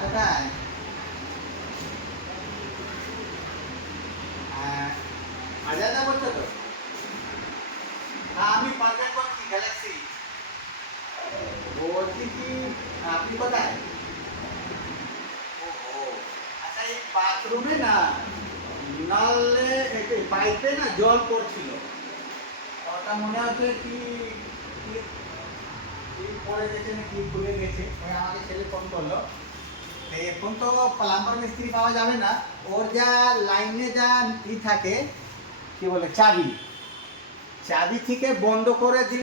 কোথায়? আজাদা বলছো তো? হ্যাঁ, আমি পারফেক্ট বলছি, গ্যালাক্সি। বলছি কি, আপনি কোথায়? ওহো, আচ্ছা, এই বাথরুমে না নলে পাইপে না জল পড়ছিল। ওটা মনে হচ্ছে কি কি কি পড়ে গেছে না কি খুলে গেছে। ওই আমাকে ছেলে ফোন করলো। তো এখন তো প্লাম্বার মিস্ত্রি পাওয়া যাবে না। ওর যা লাইনে যা ই থাকে, কি বলে, চাবি, চাবি থেকে বন্ধ করে দিলে